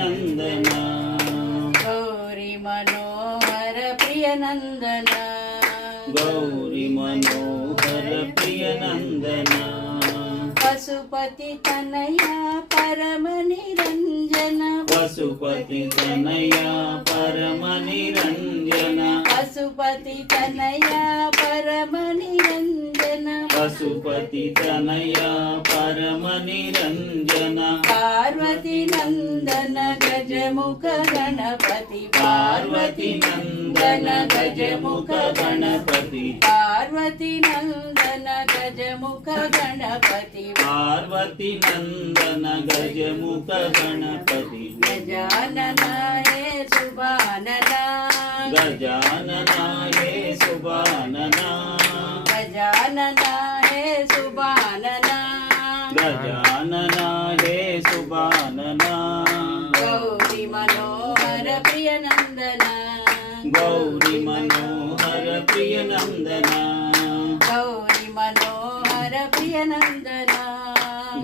नंदन गौरी मनोहर प्रिय नंदन गौरी मनोहर प्रिय नंदन पशुपति तनया परम निरंजन पशुपति तनया परम निरंजन पशुपति तनया परम निरंजन पशुपति तनया परम निरंजन पार्वती नंदन गजमुख गणपति पार्वती नंदन गजमुख गणपति पार्वती नंदन गजमुख गणपति पार्वती नंदन गजमुख गणपति गजानन हे सुभानना गजानना हे सुभानना गजानना हे सुभानना गजानना हे सुभानना गौरी मनोहर प्रिय नंदन गौरी मनोहर प्रिय नंदन गौरी मनोहर प्रिय नंदन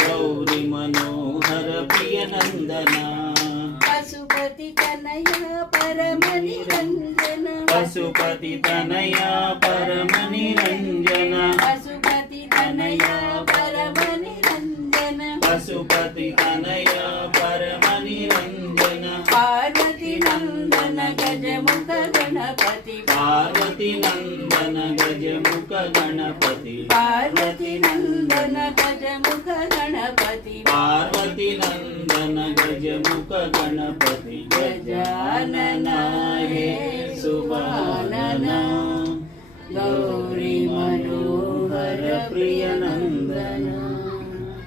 गौरी मनोहर प्रिय नंदन पशुपति तनया परम निरंजन पशुपति तनया परम निरंजन पशुपति तनया परम निरंजन पशुपति तनया परम निरंजन पार्वती नंदन गजमुख गणपति पार्वती नंदन गजमुख गणपति पार्वती नंदन गजमुख गणपति पार्वती नंदन गजमुख गणपति गजानन